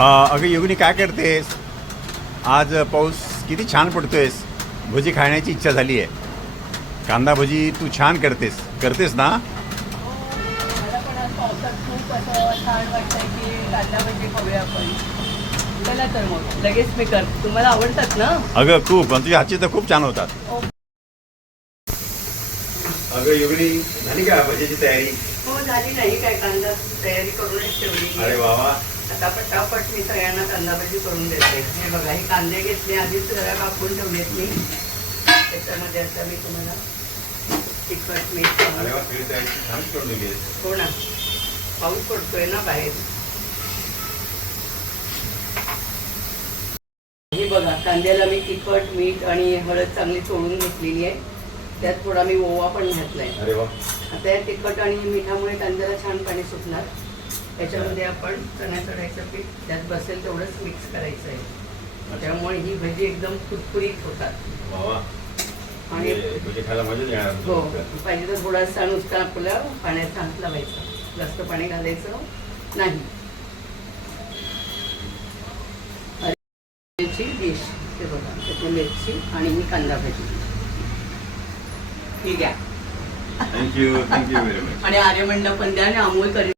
अगं योगिनी काय करतेस? आज पाऊस किती छान पडतोयस. भजी खाण्याची इच्छा झाली आहे. कांदा भजी तू छान करतेस करतेस ना? मला पण आज पावसात खूप असं छान वाटतंय की कांदा भजी खाऊया आपण. चला तर मग लगेच मी करते. तुम्हाला आवडतात ना? अगं खूप, आणि तुझ्या हातची तर खूप छान होतात. अगं योगिनी झाली का भजीची तयारी? हो झाली नाही काय कांदा तयारी करूनच ठेवली. अरे वा वा. आता पटापट मी सगळ्यांना कांदा भजी करून देते. हे बघा हे कांदे घेतले आधीच जरा कापून ठेवलेत मी. त्याच्यामध्ये आता मी तुम्हाला तिखट मीठ अरे वा, तुझी तयारी छान करून दिली आहेस. हो ना, पाऊस पडतोय ना बाहेर. हे बघा कांद्याला मी तिखट मीठ आणि हळद चांगली चोळून घेतलेली आहे. त्यात थोडा मी ओवा पण घातलाय. अरे वा. आता या तिखट आणि मिठामुळे कांद्याला छान पाणी सुटणार. त्याच्यामध्ये आपण चण्याचं डाळीचं पीठ त्यात बसेल तेवढंच मिक्स करायचं आहे. त्यामुळे ही भजी एकदम कुरकुरीत होतात. वा वा. आणि भजी खायला मजा येणार. हो, पाहिजे तर थोडासा नुसता आपल्या पाण्याचा हात लावायचा, जास्त पाणी घालायचं नाही. मिरची डिश ते बघा, त्याची मिरची आणि ही कांदा भजी. ठीक आहे. Thank you very much. आणि आर्यमंडला पण द्या आणि अमोल करी